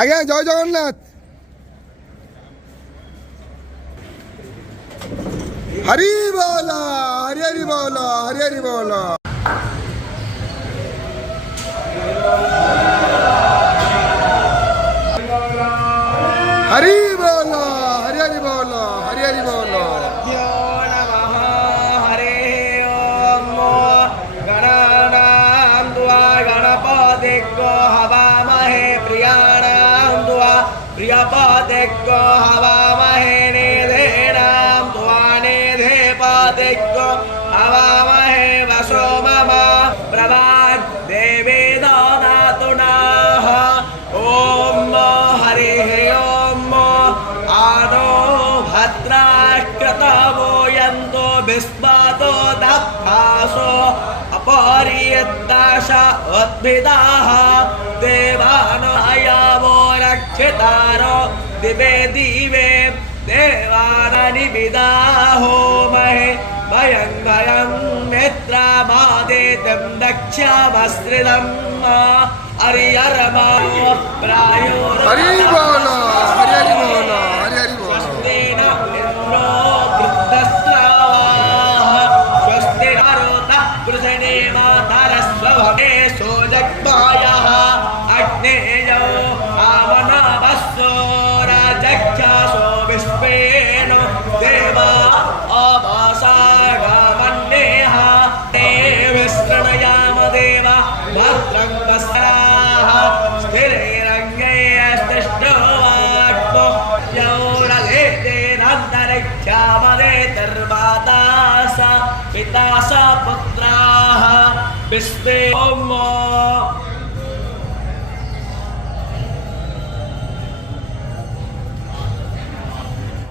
ଆଜ୍ଞା ଜୟ ଜଗନ୍ନାଥ। ହରି ବୋଲ ହରି ହରି ବୋଲ ହରି ହରି ବୋଲ। हरि बोलो हरि हरि बोलो हरि हरि बोलो। हरे ओम गणानां त्वा गणपतिग्गो हवामहे प्रियाणां त्वा प्रियपतिग्गो हवामहे निधीनां त्वा निधिपतिग्गो हवामहे वसो मम प्रभात् देवी ददातु नः। ओम हरिः ओम आनो भद्राष्टतमो यन्तो विस्मातो दत्तासो अपरियत्ताश उद्भिदाः देवानो अयवो रक्षितारो दिवे दिवे देवाननिविदाहो महे भयं भयं मित्रमादित्यं दक्षमस्त्रिदं हरिहरमा प्रायो हरि बोलो हरि हरि बोलो हरि हरि बोलो। स्वस्तेन इन्द्रो वृद्धस्रावाः स्वस्तिररुतः पृथिवीं धरस्वभवे सोजग्मायः अग्नेयो आमनवस्सो राजक्षसो विश्वेन देवा अवसागमन्येः ते विस्तृणयाम देवा भद्रं वस्त्राः स्थिरैरङ्गैस्तष्टवाक्मो यौरलेतेरन्तरिक्षामदे दर्वाता स पिता स पुत्राः विश्वे ओम